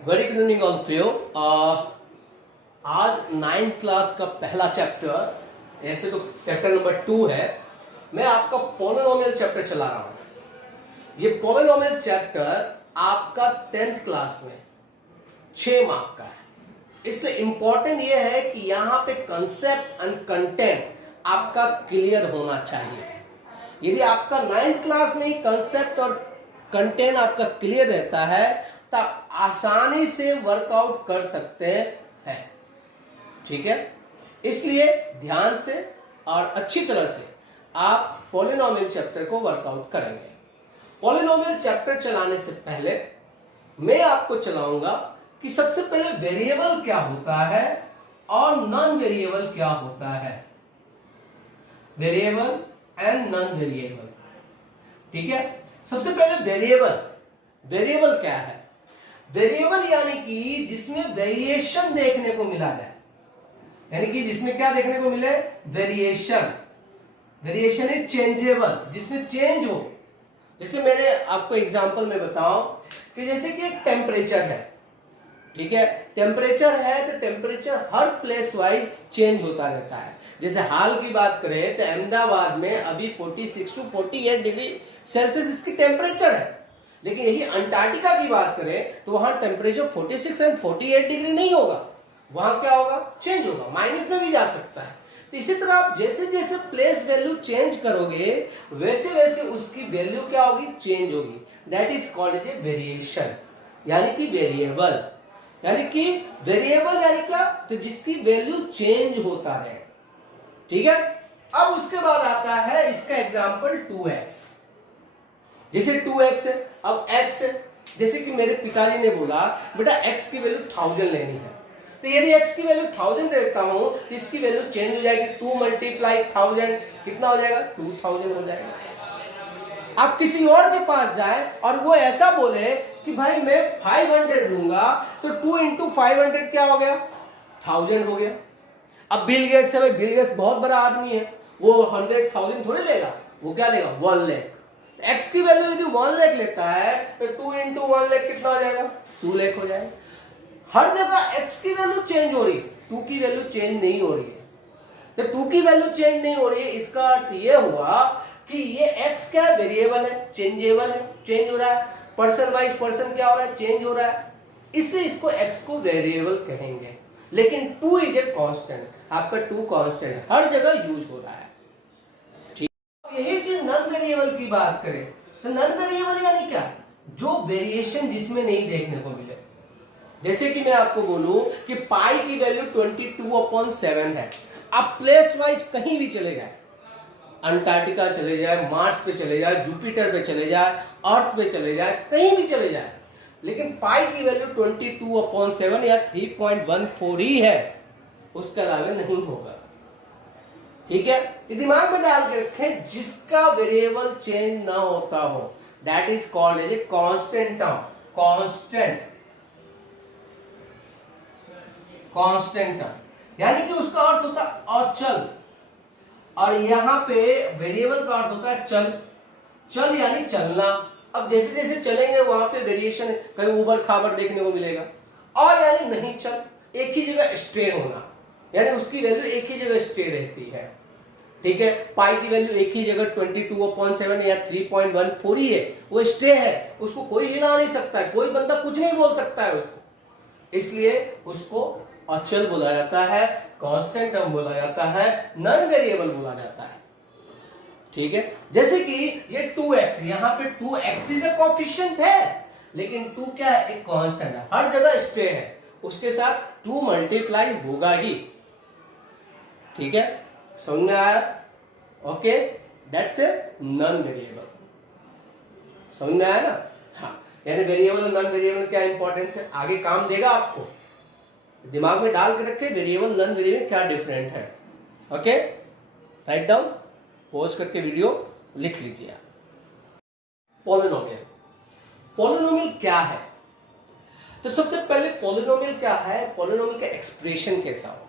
Very good evening all of you. आज 9th class का पहला चैप्टर, ऐसे तो चैप्टर नंबर 2 है। मैं आपका पॉलिनोमियल चैप्टर चला रहा हूं। ये पॉलिनोमियल चैप्टर आपका 10th क्लास में 6 मार्क का है। इससे इंपॉर्टेंट ये है कि यहां पे कंसेप्ट एंड कंटेंट आपका क्लियर होना चाहिए। यदि आपका 9th क्लास में ही कंसेप्ट और कंटेंट आपका क्लियर रहता है तब आसानी से वर्कआउट कर सकते हैं। ठीक है, इसलिए ध्यान से और अच्छी तरह से आप पॉलिनोमियल चैप्टर को वर्कआउट करेंगे। पॉलिनोमियल चैप्टर चलाने से पहले मैं आपको चलाऊंगा कि सबसे पहले वेरिएबल क्या होता है और नॉन वेरिएबल क्या होता है। Variable and non variable. ठीक है, सबसे पहले वेरिएबल क्या है? वेरिएबल यानी कि जिसमें वेरिएशन देखने को मिला जाए, यानी कि जिसमें क्या देखने को मिले? वेरिएशन। वेरिएशन इज चेंजेबल, जिसमें चेंज हो। जैसे मैंने आपको एग्जांपल में बताऊं कि जैसे कि एक टेम्परेचर है, ठीक है, टेम्परेचर है तो टेम्परेचर हर प्लेस वाइज चेंज होता रहता है। जैसे हाल की बात करें तो अहमदाबाद में अभी 46 टू 48 डिग्री सेल्सियस इसकी टेम्परेचर है, लेकिन यही अंटार्कटिका की बात करें तो वहां टेम्परेचर 46 एंड 48 डिग्री नहीं होगा, वहां क्या होगा? चेंज होगा, माइनस में भी जा सकता है। तो इसी तरह आप जैसे जैसे प्लेस वैल्यू चेंज करोगे वैसे वैसे उसकी वैल्यू क्या होगी? चेंज होगी। That is called as a variation, यानी कि वेरिएबल। यानी कि वेरिएबल यानी क्या? तो जिसकी वैल्यू चेंज होता रहे। ठीक है, अब उसके बाद आता है इसका एग्जांपल 2x। जैसे 2x है, अब x है। जैसे कि मेरे पिताजी ने बोला बेटा x की वैल्यू 1000 लेनी है, तो यदि x की वैल्यू 1000 देता हूं तो इसकी वैल्यू चेंज हो जाएगी। 2 मल्टीप्लाई 1000 कितना हो जाएगा? 2000 हो जाएगा। आप किसी और के पास जाए और वो ऐसा बोले कि भाई मैं 500 लूंगा, तो 2 इंटू 500 क्या हो गया? 1000 हो गया। अब बिल गेट्स है, भाई बिल गेट्स बहुत बड़ा आदमी है, वो 100,000 थोड़े लेगा, वो क्या लेगा? 1 लाख। एक्स की वैल्यू यदि 1 लाख लेता है तो 2 इंटू 1 लाख कितना हो जाएगा? 2 लाख हो जाएगा। हर जगह एक्स की वैल्यू चेंज हो रही है, 2 की वैल्यू चेंज नहीं हो रही है। तो 2 की वैल्यू चेंज नहीं हो रही है, इसका अर्थ यह हुआ कि ये x क्या है? वेरिएबल है, चेंजेबल है, चेंज हो रहा है। पर्सन वाइज पर्सन क्या हो रहा है? चेंज हो रहा है, इसलिए इसको x को वेरिएबल कहेंगे। लेकिन 2 इज ए कांस्टेंट, आपका 2 कांस्टेंट है, हर जगह यूज हो रहा है। ठीक, यही चीज नॉन वेरिएबल की बात करें तो नॉन वेरिएबल यानी क्या? जो वेरिएशन जिसमें नहीं देखने को मिले। जैसे कि मैं आपको बोलूं कि पाई की वैल्यू 22/7 है। आप प्लेस वाइज कहीं भी चले जाए, अंटार्कटिका चले जाए, मार्स पे चले जाए, जुपिटर पे चले जाए, अर्थ पे चले जाए, कहीं भी चले जाए, लेकिन पाई की वैल्यू 22/7 या 3.14 ही है, उसके अलावा नहीं होगा। ठीक है, ये दिमाग में डाल के रखें, जिसका वेरिएबल चेंज ना होता हो that is called as a constant term. Constant, constant term यानी कि उसका अर्थ होता है अचल, और यहां पे वेरिएबल का अर्थ होता है चल। चल यानी चलना। अब जैसे जैसे चलेंगे वहां पे वेरिएशन, कहीं ऊबर खाबर देखने को मिलेगा। और यानी नहीं चल, एक ही जगह स्टे होना, यानी उसकी वैल्यू एक ही जगह स्टे रहती है। ठीक है, पाई की वैल्यू एक ही जगह 22/7 या 3.14 ही है, वो स्टे है, उसको कोई हिला नहीं सकता है, कोई बंदा कुछ नहीं बोल सकता है उसको, इसलिए उसको अचल बोला जाता है, कांस्टेंट टर्म बोला जाता है, नॉन वेरिएबल बोला जाता है। ठीक है, जैसे कि ये 2x, यहां पे 2x इज ए कोएफिशिएंट है, लेकिन 2 क्या है? एक कांस्टेंट है, हर जगह स्टे है, उसके साथ 2 मल्टीप्लाई होगा ही। ठीक है, समझ में आया? Okay, that's a non variable. समझ में आया ना? हाँ, यानी वेरिएबल और नॉन वेरिएबल क्या इंपॉर्टेंस है, आगे काम देगा आपको, दिमाग में डाल के रखे वेरिएबल नॉन वेरिएबल क्या डिफरेंट है। ओके, राइट डाउन, पॉज करके वीडियो लिख लीजिए। पॉलिनोमियल, पॉलिनोमियल क्या है? तो सबसे पहले पॉलिनोमियल क्या है? पॉलिनोमियल का एक्सप्रेशन कैसा होता है?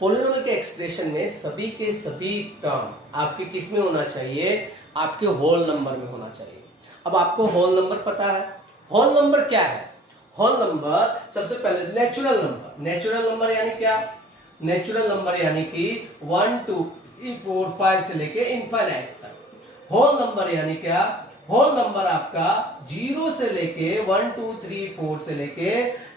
पॉलिनोमियल के एक्सप्रेशन में सभी के सभी टर्म आपके किस में होना चाहिए? आपके होल नंबर में होना चाहिए। अब आपको होल नंबर पता है, होल नंबर क्या है? होल नंबर सबसे पहले नेचुरल नंबर, नेचुरल नंबर यानी क्या, नेचुरल नंबर यानी कि 1 2 3 4 5 से लेके इनफाइनाइट तक। होल नंबर यानी क्या, होल नंबर आपका 0 से लेके 1 2 3 4 से लेके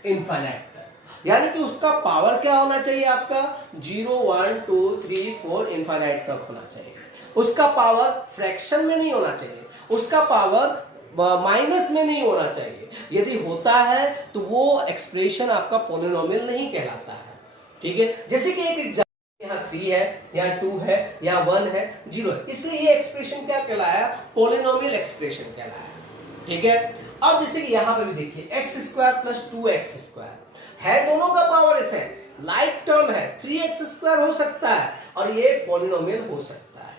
इनफाइनाइट तक, यानी कि उसका पावर क्या होना चाहिए आपका 0 1 2 3 4 इनफाइनाइट तक होना चाहिए। उसका पावर फ्रैक्शन में नहीं होना चाहिए, उसका पावर माइनस में नहीं होना चाहिए। यदि होता है तो वो एक्सप्रेशन आपका पॉलिनोमियल नहीं कहलाता है। ठीक है, जैसे कि एक एग्जांपल, यहाँ 3 है, यहाँ 2 है, यहाँ 1 है, 0 है, इसलिए ये एक्सप्रेशन क्या कहलाया, पॉलिनोमियल एक्सप्रेशन कहलाया। ठीक है, अब जैसे कि यहाँ पे भी देखिए x square plus 2x square है, दोनों का पावर ऐसे लाइक टर्म है, 3x स्क्वायर हो सकता है और ये पॉलिनोमियल हो सकता है।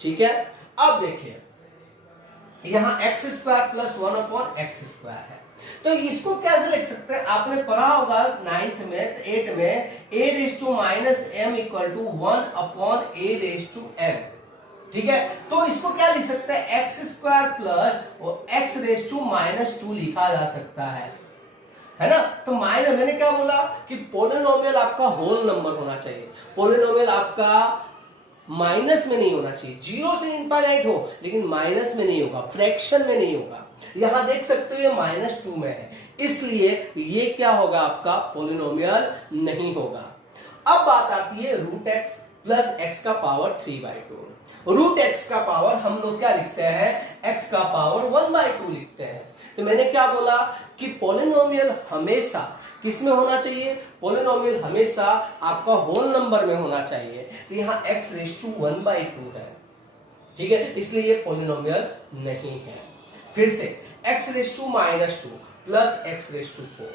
ठीक है, अब देखिए यहां x square plus 1 upon x square है, तो इसको कैसे लिख सकते हैं, आपने पढ़ा होगा 9th में 8 में a raise to minus m equal to 1 upon a raise to m। ठीक है, तो इसको क्या लिख सकते हैं, एक्स स्क्वायर प्लस और एक्स रेज टू माइनस 2 लिखा जा सकता है ना। तो माइनस मैंने क्या बोला कि पॉलिनोमियल आपका होल नंबर होना चाहिए, पॉलिनोमियल आपका माइनस में नहीं होना चाहिए, 0 से इनफाइनाइट हो लेकिन माइनस में नहीं होगा, फ्रैक्शन में नहीं होगा। यहां देख सकते हो ये -2 में है, इसलिए ये क्या होगा आपका पॉलिनोमियल नहीं होगा। अब बात आती है रूट एक्स प्लस एक्स का पावर 3/2। रूट एक्स का पावर हम लोग क्या लिखते हैं, एक्स का पावर 1/2 लिखते हैं। तो मैंने क्या बोला कि पॉलिनोमियल हमेशा किस में होना चाहिए, पॉलिनोमियल हमेशा आपका होल नंबर में होना चाहिए। तो यहाँ x रेज टू 1/2 है, ठीक है, इसलिए ये पॉलिनोमियल नहीं है। फिर से x raise to -2 plus x raise to 4,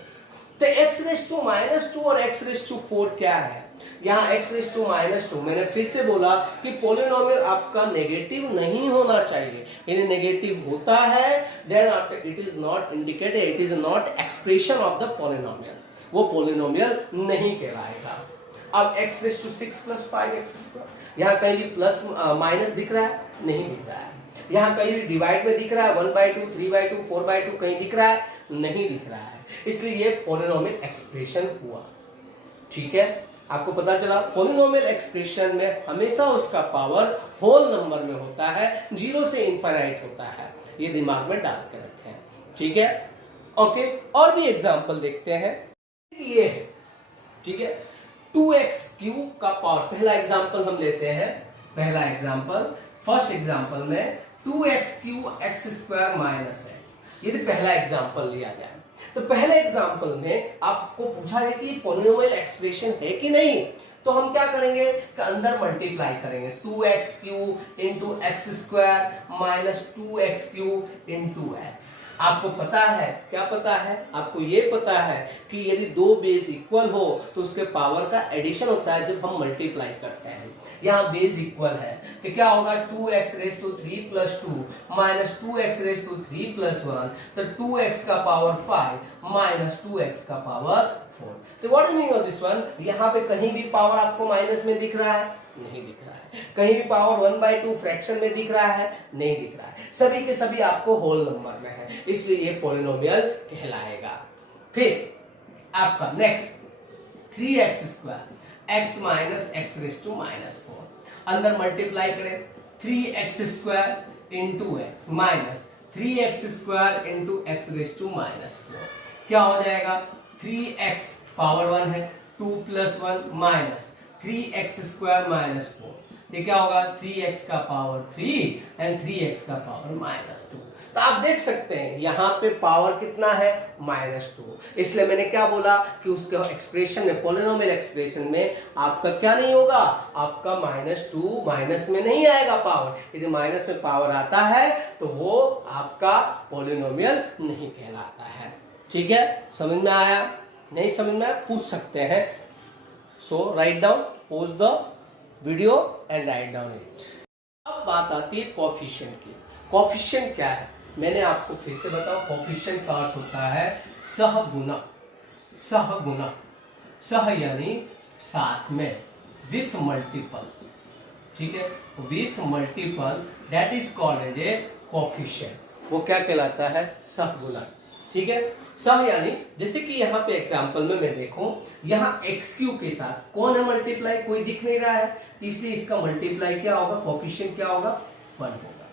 तो x रेज टू -2 और x रेज टू 4 क्या है, यहाँ x रेज टू -2 मैंने फिर से बोला कि पॉलिनोमियल आपका नेगेटिव नहीं होना चाहिए, यदि नेगेटिव होता है then after it is not indicated, it is not expression of the polynomial, वो पॉलिनोमियल नहीं कहलाएगा। अब x raise to 6 plus 5x square, यहाँ कहीं भी प्लस माइनस दिख रहा है, नहीं दिख रहा है। यहाँ कहीं भी डिवाइड में दिख रहा है 1/2 3/2 4/2 कहीं दिख रहा है, नहीं दिख रहा है, इसलिए ये पॉलिनोमियल एक्सप्रेशन हुआ। ठीक है, आपको पता चला पॉलिनोमियल एक्सप्रेशन में हमेशा उसका पावर होल नंबर में होता है, 0 से इनफाइनाइट होता है, ये दिमाग में डाल के रखें। ठीक है, ओके, और भी एग्जांपल देखते हैं। ये है, ठीक है, 2x³ का पावर, पहला एग्जांपल हम लेते हैं, पहला एग्जांपल, फर्स्ट एग्जांपल में 2x³ x² माइनस x, ये तो पहला एग्जांपल लिया गया। तो पहले एग्जांपल में आपको पूछा है कि पॉलिनोमियल एक्सप्रेशन है कि नहीं, तो हम क्या करेंगे कि अंदर मल्टीप्लाई करेंगे, 2x³ into x² minus 2x³ into x। आपको पता है, क्या पता है, आपको ये पता है कि यदि दो बेस इक्वल हो तो उसके पावर का एडिशन होता है जब हम मल्टीप्लाई करते हैं। यहाँ बेस इक्वल है तो क्या होगा, 2x raise to 3 plus 2 minus 2x raise to 3 plus 1, तो 2x का पावर 5 माइनस 2x का पावर 4। तो what is meaning of this one, यहाँ पे कहीं भी पावर आपको माइनस में दिख रहा है, नहीं दिख रहा है, कहीं भी पावर 1/2 फ्रैक्शन में दिख रहा है, नहीं दिख रहा है, सभी के सभी आपको होल नंबर में है, इसलिए ये पॉलिनोमियल कहलाएगा। फिर आपका next 3x² x minus x raise to -4, अंदर मल्टीप्लाई करें 3x² into x minus 3x² into x raise to -4, क्या हो जाएगा, 3x पावर 1 है, 2 प्लस 1 माइनस 3x² माइनस 4, ये क्या होगा, 3x का पावर 3 एंड 3x का पावर -2। तो आप देख सकते हैं यहाँ पे पावर कितना है, -2, इसलिए मैंने क्या बोला कि उसके एक्सप्रेशन में, पॉलिनोमियल एक्सप्रेशन में आपका क्या नहीं होगा, आपका -2 माइनस में नहीं आएगा पावर, यदि माइनस में पावर आता है तो वो आपका पॉलिनोमियल नहीं कहलाता है। ठीक है, समझ में आया, नहीं समझ में आया पूछ सकते हैं। So write down, pause the video and write down it. अब बात आती है कोएफिशिएंट की। कोएफिशिएंट क्या है, मैंने आपको फिर से बताओ, कोएफिशिएंट का अर्थ होता है सहगुणक, सहगुणक, सह यानी साथ में, विथ मल्टीपल, ठीक है, with multiple, that is called as a coefficient, वो क्या कहलाता है, सहगुणक। ठीक है। सम यानी जैसे कि यहाँ पे एग्जांपल में मैं देखूं, यहाँ एक्स क्यूब के साथ कौन है मल्टीप्लाई, कोई दिख नहीं रहा है, इसलिए इसका मल्टीप्लाई क्या होगा, कोफिशिएंट क्या होगा, 1 होगा।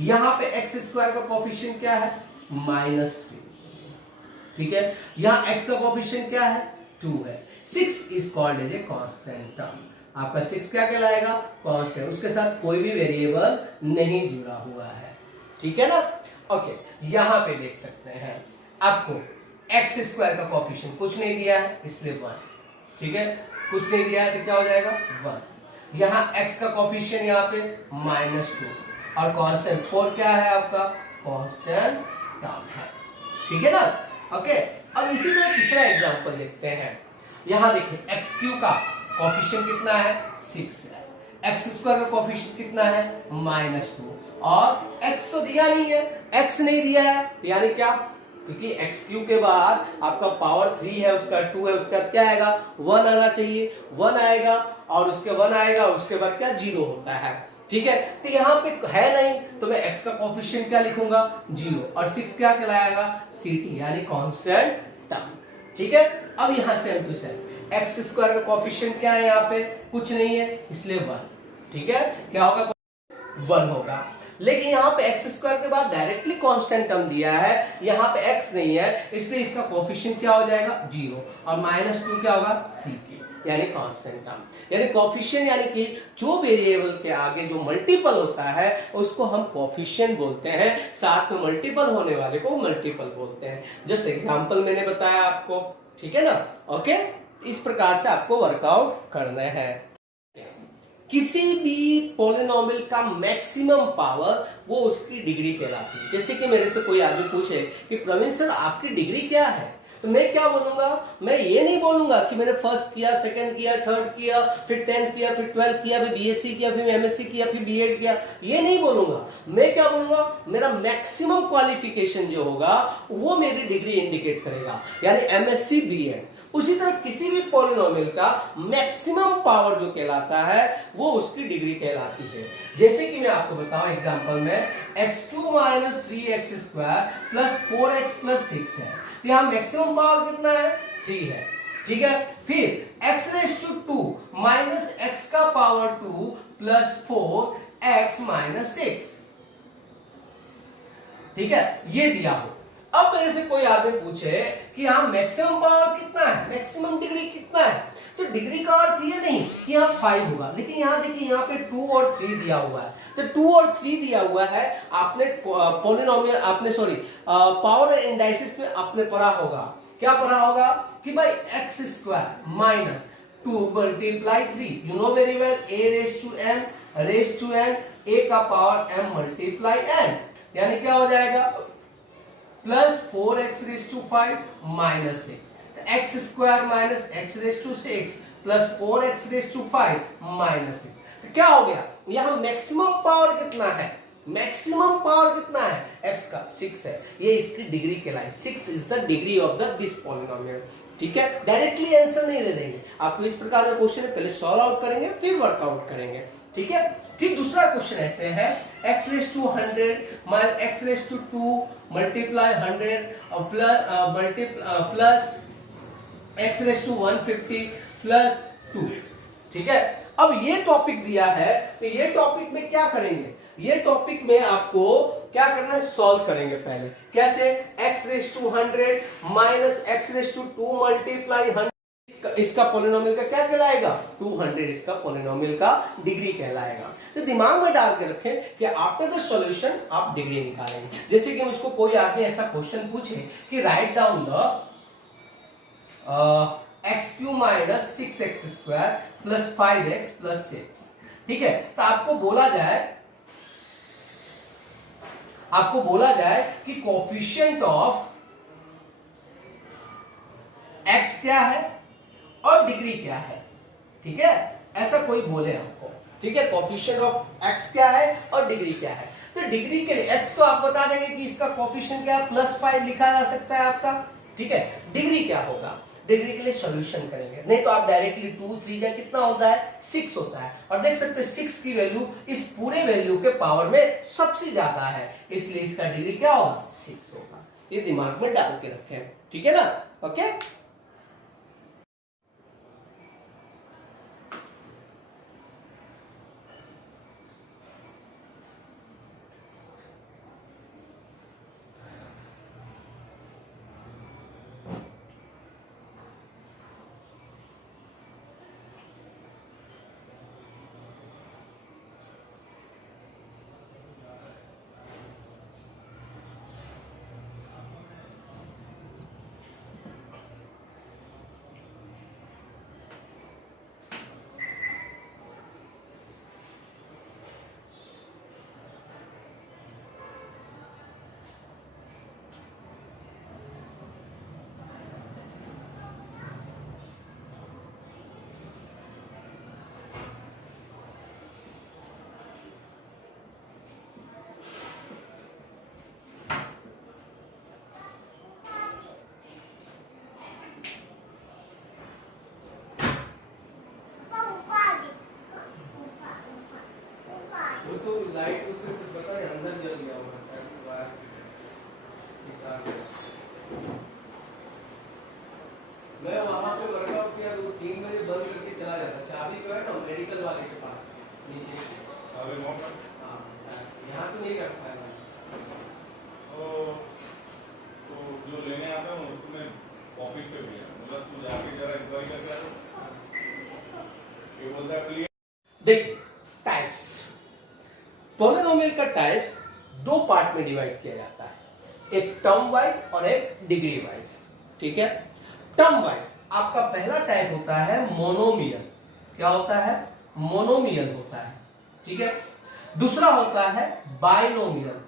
यहाँ पे एक्स स्क्वायर का कोफिशिएंट क्या है, -3, ठीक है। यहाँ एक्स का कोफिशिएंट क्या है, 2 है। 6 is called as a constant term. आपका 6 क्या कहलाएगा, कांस्टेंट, उसके साथ कोई भी वेरिएबल नहीं जुड़ा हुआ है, ठीक है ना। ओके, यहाँ पे देख सकते हैं आपको एक्स स्क्वायर का कोफिशिएंट कुछ नहीं दिया है, इसलिए 1, ठीक है, कुछ नहीं दिया है तो क्या हो जाएगा, 1। यहाँ एक्स का कोफिशिएंट यहाँ पे -2 और कांस्टेंट 4 क्या है आपका, कांस्टेंट टर्म है, ठीक है ना। ओके, अब इसी तरह तीसरा एग्जांपल देखते हैं। यहाँ देखिए एक्स क्यू का कोफिशिएंट कितना है, 6 है, एक्स स्क्वायर का कोफिशिएंट कितना है, -2 और एक्स तो दिया नहीं है, एक्स नहीं दिया है तो यानी क्या, क्योंकि एक्स क्यू के बाद आपका पावर 3 है, उसका 2 है, उसका क्या आएगा, 1 आना चाहिए, 1 आएगा और उसके 1 आएगा, उसके बाद क्या 0 होता है, ठीक है। तो यहाँ पे है नहीं तो मैं x का कोफिशिएंट क्या लिखूंगा, 0 और 6 क्या कहलाएगा, ct यानी कांस्टेंट टर्म, ठीक है। अब यहाँ same to same x square का कोफिशिएंट क्या है, यहाँ पे कुछ नहीं है, इसलिए 1, ठीक है, क्या होगा, 1 होगा। लेकिन यहाँ पे एक्स स्क्वायर के बाद डायरेक्टली कांस्टेंट टर्म दिया है, यहाँ पे एक्स नहीं है, इसलिए इसका कोफिशिएंट क्या हो जाएगा, 0 और -2 क्या होगा, ct यानी कांस्टेंट टर्म। यानी कोफिशिएंट यानी कि जो वेरिएबल के आगे जो मल्टीपल होता है उसको हम कोफिशिएंट बोलते हैं, साथ में मल्टीपल होने वाले को मल्टीपल बोलते हैं। जैसे एग्जांपल मैंने बताया आपको, ठीक है ना। ओके, इस प्रकार से आपको वर्कआउट करना है। किसी भी पॉलिनोमियल का मैक्सिमम पावर वो उसकी डिग्री कहलाती है। जैसे कि मेरे से कोई आदमी पूछे कि प्रवीण सर आपकी डिग्री क्या है, तो मैं क्या बोलूंगा, मैं ये नहीं बोलूंगा कि मैंने फर्स्ट किया, सेकंड किया, थर्ड किया, फिर 10th किया, फिर 12th किया, फिर बीएससी किया, फिर एमएससी किया, फिर बीएड किया, ये नहीं बोलूंगा। मैं क्या बोलूंगा, मेरा मैक्सिमम क्वालिफिकेशन जो होगा वो मेरी डिग्री इंडिकेट करेगा, यानी एमएससी बीएड। उसी तरह किसी भी पॉलिनोमियल का मैक्सिमम पावर जो कहलाता है वो उसकी डिग्री कहलाती है। जैसे कि मैं आपको बताऊं एग्जांपल में, x3 - 3x² + 4x + 6 है, यहाँ मैक्सिमम पावर कितना है, 3 है, ठीक है। फिर x⁻² - x का पावर 2 + 4x - 6, ठीक है, ये दिया हो। अब मेरे से कोई आदमी पूछे कि यहाँ मैक्सिमम पावर कितना है, मैक्सिमम डिग्री कितना है, तो डिग्री का अर्थ ये नहीं कि यहाँ 5 होगा, लेकिन यहाँ देखिए यहाँ पे 2 और 3 दिया हुआ है, तो 2 और 3 दिया हुआ है। आपने पॉलिनोमियल आपने पावर इंडाइसिस में आपने पढ़ा होगा, क्या पढ़ा होगा कि भाई x² - 2 × 3, you know very well, a⁻m a का पावर m × n, यानी क्या हो जाएगा, plus 4x⁵ - 6, x² - x⁻6 plus 4x⁵ - 6, तो क्या हो गया, यहां मैक्सिमम पावर कितना है, मैक्सिमम पावर कितना है, x का 6 है, ये इसकी डिग्री कहलाई, 6 is the degree of this polynomial, ठीक है। डायरेक्टली आंसर नहीं दे देंगे आपको, इस प्रकार का क्वेश्चन है, पहले सॉल्व आउट करेंगे फिर वर्कआउट करेंगे, ठीक है। फिर दूसरा क्वेश्चन ऐसे है, x⁻100 - x⁻2 multiply 100 plus x⁻150 + 2, ठीक है। अब ये टॉपिक दिया है, तो ये टॉपिक में क्या करेंगे, ये टॉपिक में आपको क्या करना है, सॉल्व करेंगे पहले। कैसे, x⁻100 - x⁻2 मल्टीप्लाई 100, इसका पॉलिनोमियल का क्या कहलाएगा, 200, इसका पॉलिनोमियल का डिग्री कहलाएगा। तो दिमाग में डाल के रखें कि आफ्टर द सॉल्यूशन आप डिग्री निकालेंगे। जैसे कि मुझको कोई आदमी ऐसा क्वेश्चन पूछे कि write down the x³ - 6x² + 5x + 6, ठीक है। तो आपको बोला जाए कि कोफिशिएंट ऑफ x क्या है और डिग्री क्या है, ठीक है, ऐसा कोई बोले आपको, ठीक है, कोफिशिएंट ऑफ x क्या है और डिग्री क्या है। तो डिग्री के लिए x तो आप बता देंगे कि इसका कोफिशिएंट क्या है, +5 लिखा जा सकता है आपका, ठीक है। डिग्री क्या होगा, डिग्री के लिए सॉल्यूशन करेंगे, नहीं तो आप डायरेक्टली 2 3 का कितना होता है, 6 होता है, और देख सकते हैं 6 की वैल्यू इस पूरे वैल्यू के पावर में सबसे ज्यादा है, इसलिए इसका डिग्री क्या होगा, 6 होगा। ये दिमाग में डाल के रखें, ठीक है ना? ओके। वो तो लाइट उससे कुछ पता है अंदर जल गया होगा। मैं वहां पे वर्कआउट किया तो 3 बजे बंद करके चला जाता। चाबी जो है ना मेडिकल वाले के पास नीचे। अबे हाँ, यहाँ तो नहीं रखा है। तो जो लेने आता हूँ उसको मैं ऑफिस पे भी है, मतलब तू जाके जरा इंक्वायरी करके आ। ये बोलता है क्लियर। देखिए टाइप्स, पॉलिनोमियल का टाइप्स दो पार्ट में डिवाइड किया जाता है, एक टर्म वाइज और एक डिग्री वाइज, ठीक है? टर्म वाइज आपका पहला टाइप होता है मोनोमियल। क्या होता है? मोनोमियल होता है, ठीक है? दूसरा होता है बाइनोमियल,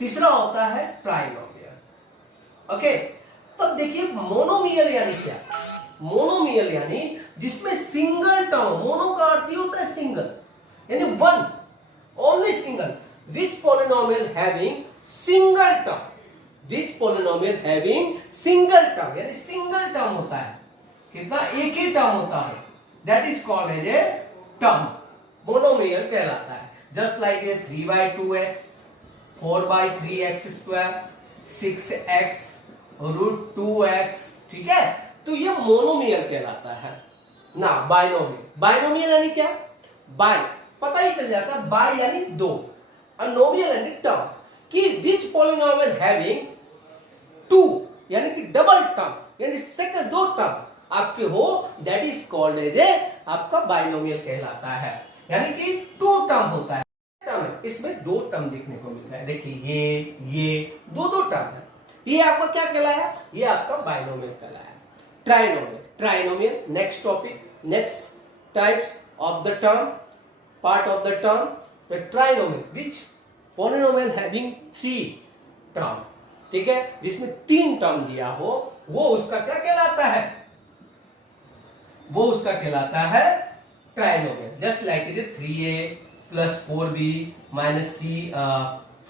तीसरा होता है ट्राइनोमियल। ओके, तो देखिए मोनोमियल यानी क्या? मोनोमियल यानी जिसमें सिंगल टर्म, मोनो का अर्थ ही होता है सिंगल, यानी one, only single, which polynomial having single term, which polynomial having single term, यानी सिंगल टर्म होता है, कितना? एक ही टर्म होता है, that is called as a term, monomial कहलाता है। Just like a 3/2x, 4/3x square, 6x √2x, ठीक है? तो ये मोनोमियल कहलाता है ना। बाइनोमियल, बाइनोमियल यानी क्या? बाय पता ही चल जाता है, बाय यानी दो, और नोमियल यानी टर्म, कि विच पॉलिनोमियल हैविंग टू यानी कि डबल टर्म, यानी सेकंड दो टर्म आपके हो, that is called as a आपका बाइनोमियल कहलाता है, यानी कि टू टर्म होता है। टर्म है, इसमें दो टर्म देखने को मिलता है। देखिए ये दो दो टर्म है, ये आपका क्या कहलाया? ये आपका बाइनोमियल कहलाया। Trinomial, trinomial next topic, next types of the term, part of the term. The trinomial which polynomial having three term, ठीक है? जिसमें तीन टर्म दिया हो, वो उसका क्या कहलाता है? वो उसका कहलाता है trinomial. Just like is 3a + 4b - c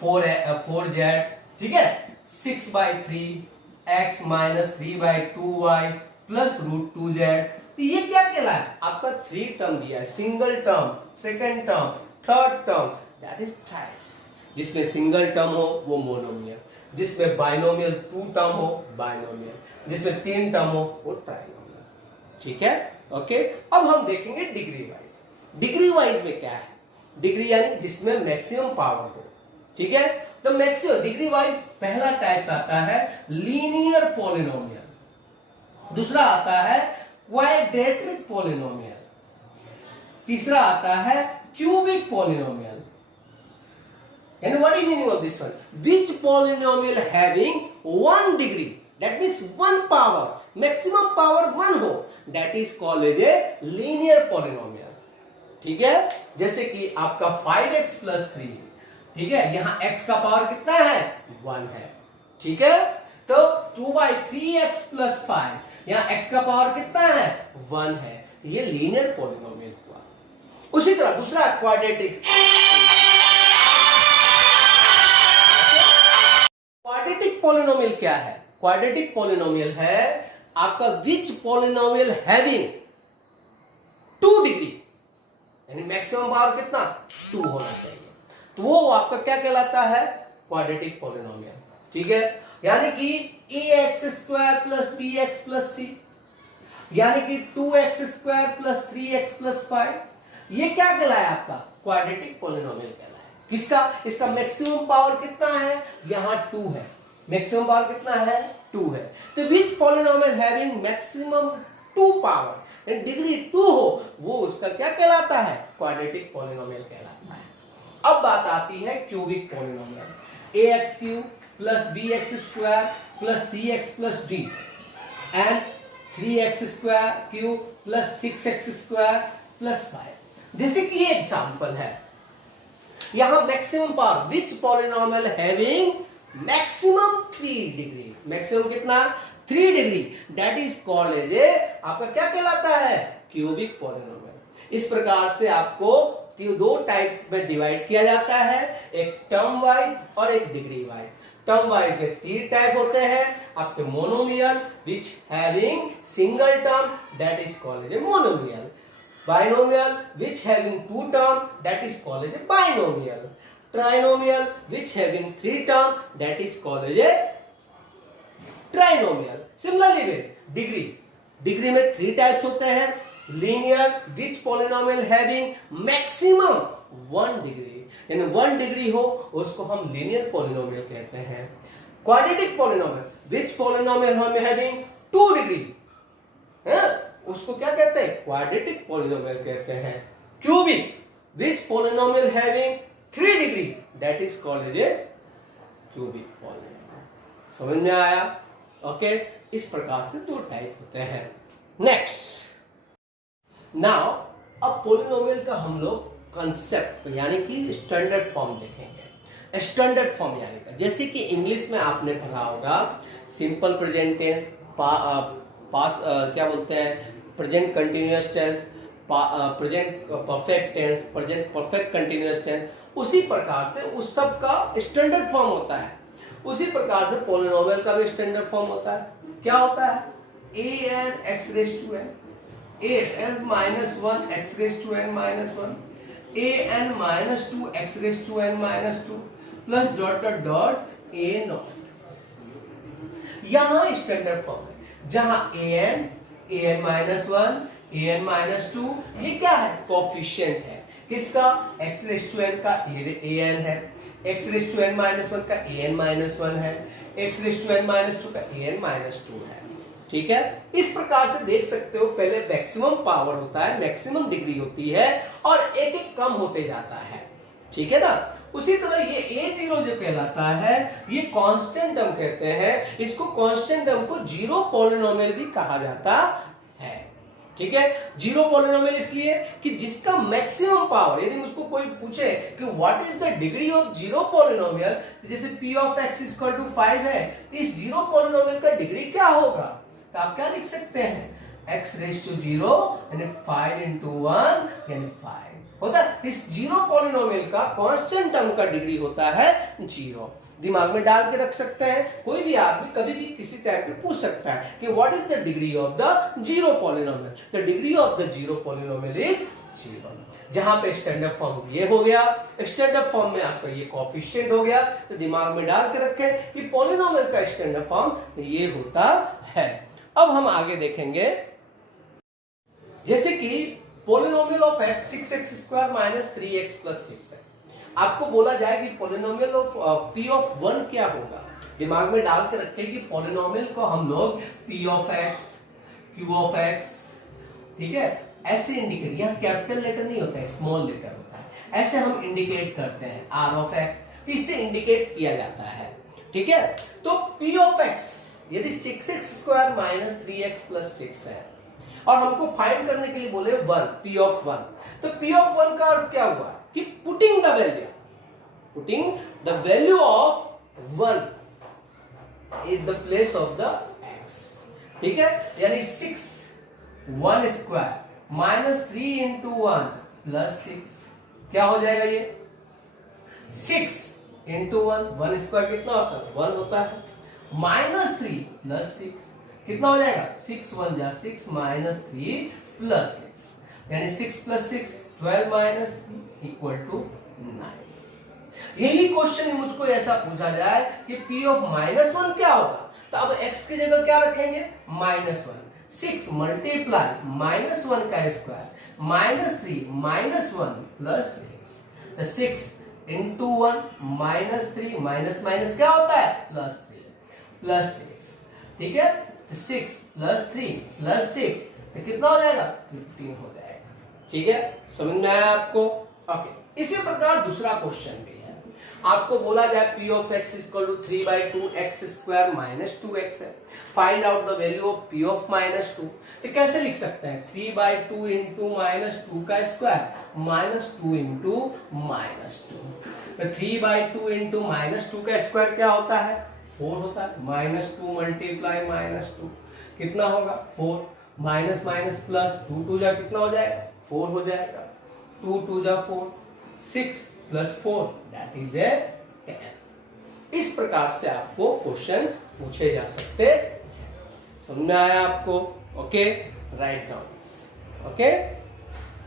4z, ठीक है? 6/3x - 3/2y + √2z। तो ये क्या कहलाया? आपका थ्री टर्म दिया है, single term, second term, third term, that is types. जिसमें सिंगल टर्म हो वो मोनोमियल, जिसमें बाइनोमियल टू टर्म हो बाइनोमियल, जिसमें तीन टर्म हो वो ट्राइनोमियल, ठीक है? ओके, अब हम देखेंगे डिग्री वाइज। डिग्री वाइज में क्या है? डिग्री यानी जिसमें मैक्सिमम पावर हो, ठीक है? तो मैक्सिमम डिग्री वाइज पहला टाइप आता है लीनियर पॉलिनोमियल, दूसरा आता है क्वाड्रेटिक पॉलिनोमियल, तीसरा आता है cubic polynomial. And what is meaning of this one? Which polynomial having one degree, that means one power, maximum power one हो, that is called as a linear polynomial, ठीक है? जैसे कि आपका 5x + 3, ठीक है? यहां x का पावर कितना है? 1 है, ठीक है? तो 2/3x + 5, यहां x का पावर कितना है? 1 है, ये लीनियर पॉलिनोमियल हुआ। उसी तरह दूसरा क्वाड्रेटिक, क्वाड्रेटिक पॉलिनोमियल क्या है? क्वाड्रेटिक पॉलिनोमियल है आपका विच पॉलिनोमियल हैविंग 2 डिग्री, यानी मैक्सिमम पावर कितना? 2 होना चाहिए, तो वो आपका क्या कहलाता है? क्वाड्रेटिक पॉलिनोमियल, ठीक है। यानी कि ax² plus bx plus c, यानी कि 2x² प्लस 3x प्लस 5, ये क्या कहलाया आपका क्वाड्रेटिक पॉलिनोमियल कहलाया। किसका? इसका मैक्सिमम पावर कितना है? यहां 2 है, मैक्सिमम पावर कितना है? 2 है। तो which polynomial having maximum 2 power and degree 2 हो, वो उसका क्या कहलाता है? क्वाड्रेटिक पॉलिनोमियल कहलाता है। अब बात आती है cubic polynomial, ax³ plus bx² plus cx plus d and 3x² plus 6x² plus 5। जैसे कि ये एग्जांपल है, यहां maximum power which polynomial having maximum 3 degree, maximum कितना? 3 degree, that is called as आपका क्या कहलाता है? Cubic polynomial. इस प्रकार से आपको दो टाइप में डिवाइड किया जाता है, एक टर्म वाइज और एक डिग्री वाइज। टर्म वाइज में 3 टाइप होते हैं आपके, monomial which having single term, that is called as monomial. binomial which having 2 term, that is called as a binomial. Trinomial which having 3 term, that is called as a trinomial. Similarly with degree में 3 types होते हैं, linear which polynomial having maximum 1 degree, यानी 1 degree हो उसको हम linear polynomial कहते हैं। quadratic polynomial which polynomial हम having 2 degree है, उसको क्या कहते हैं? क्वाड्रेटिक पॉलिनोमियल कहते हैं। Cubic which polynomial having 3 degree, that is called as a cubic polynomial. समझ में आया? ओके, इस प्रकार से 2 टाइप होते हैं। नेक्स्ट, नाउ अब पॉलिनोमियल का हम लोग कंसेप्ट यानी कि स्टैंडर्ड फॉर्म देखेंगे। स्टैंडर्ड फॉर्म यानी का, जैसे कि इंग्लिश में आपने पढ़ा होगा सिंपल प्रेजेंट टेंस, पास क्या बोलते हैं, present continuous tense, present perfect tense, present perfect continuous tense, उसी प्रकार से उस सब का स्टैंडर्ड फॉर्म होता है। उसी प्रकार से पॉलिनोमियल का भी स्टैंडर्ड फॉर्म होता है। क्या होता है? an x raised to n, an minus 1 x raised to n minus 1, an minus 2 x raised to n minus 2 plus dot dot dot a naught। यहां स्टैंडर्ड फॉर्म है, जहां an माइनस 1, an माइनस 2, ये क्या है? Coefficient है। किसका? x raise to n का an है, x raise to n minus 1 का an माइनस 1 है, x raise to n minus 2 का an माइनस 2 है। ठीक है, इस प्रकार से देख सकते हो, पहले मैक्सिमम पावर होता है, मैक्सिमम डिग्री होती है और एक एक कम होते जाता है। ठीक है ना? उसी तरह ये a0 जो कहलाता है, ये कांस्टेंट टर्म कहते हैं। इसको कांस्टेंट टर्म को जीरो पॉलिनोमियल भी कहा जाता है। ठीक है, जीरो पॉलिनोमियल इसलिए कि जिसका मैक्सिमम पावर, यदि मुझको कोई पूछे कि what is the degree of zero polynomial, जैसे p of x equal to 5 है, तो इस जीरो पॉलिनोमियल का डिग्री क्या होगा? तो आप क्या लिख सकते हैं? x रेज़ टू 0 यानी 5 into 1 यानी 5 होता है। इस जीरो पॉलिनोमियल का कांस्टेंट टर्म का डिग्री होता है 0। दिमाग में डाल के रख सकते हैं, कोई भी आदमी कभी भी किसी टाइप में पूछ सकता है कि what is the degree of the zero polynomial. The degree of the zero polynomial is 0। जहां पे स्टैंडर्ड फॉर्म ये हो गया, स्टैंडर्ड फॉर्म में आपका ये कोएफिशिएंट हो गया, तो दिमाग में डाल के रखें कि पॉलिनोमियल का स्टैंडर्ड फॉर्म ये होता है। अब हम आगे देखेंगे, जैसे कि polynomial of x 6x square minus 3x plus 6 है। आपको बोला जाए कि पॉलिनोमियल ऑफ p ऑफ 1 क्या होगा। दिमाग में डाल के रखें कि पॉलिनोमियल को हम लोग p of x, q of x, ठीक है, ऐसे इंडिकेट, यहाँ कैपिटल लेटर नहीं होता है, स्मॉल लेटर होता है, ऐसे हम इंडिकेट करते हैं r ऑफ x, तो इससे इंडिकेट किया जाता है। ठीक है, तो p ऑफ x यदि 6x square minus 3x plus 6 है और हमको फाइंड करने के लिए बोले 1, p ऑफ 1, तो p ऑफ 1 का अर्थ क्या हुआ कि putting the value of 1 in the place of the x। ठीक है, यानी 6 1 स्क्वायर माइनस 3 इंटू 1 प्लस 6 क्या हो जाएगा? ये 6 इंटू 1 स्क्वायर कितना होता है? 1 होता है, माइनस 3 प्लस 6 कितना हो जाएगा? 6 1 जा 6 माइनस 3 प्लस 6, यानी 6 प्लस 6 12 माइनस 3 इक्वल टू 9। यही क्वेश्चन मुझको ऐसा पूछा जाए कि p ऑफ -1 क्या होगा, तो अब x की जगह क्या रखेंगे, -1। 6 मल्टीप्लाई -1 का स्क्वायर -3 -1 प्लस 6, तो 6 इंटू 1 -3 माइनस माइनस क्या होता है, +3 प्लस 6, ठीक है। तो 6 प्लस 3 प्लस 6 तो कितना हो जाएगा, 15 हो जाएगा, ठीक है। समझ में आया आपको, ओके। इसी प्रकार दूसरा क्वेश्चन भी है, आपको बोला जाए p of x equal to 3/2x square minus 2x है, find out the value of p of -2। तो कैसे लिख सकते हैं, 3/2 इंटू -2 का स्क्वायर माइनस 2 इंटू -2। तो 3/2 इंटू -2 का स्क्वायर क्या होता है, 4 होता है। -2 मल्टीप्लाई -2 कितना होगा, 4, माइनस माइनस प्लस 2 2 जा कितना हो जाएगा, 4 हो जाएगा। 2 2 जा 4, 6 प्लस 4 दैट इज ए 10। इस प्रकार से आपको क्वेश्चन पूछे जा सकते हैं। समझ में आया आपको, ओके, राइट डाउन, ओके।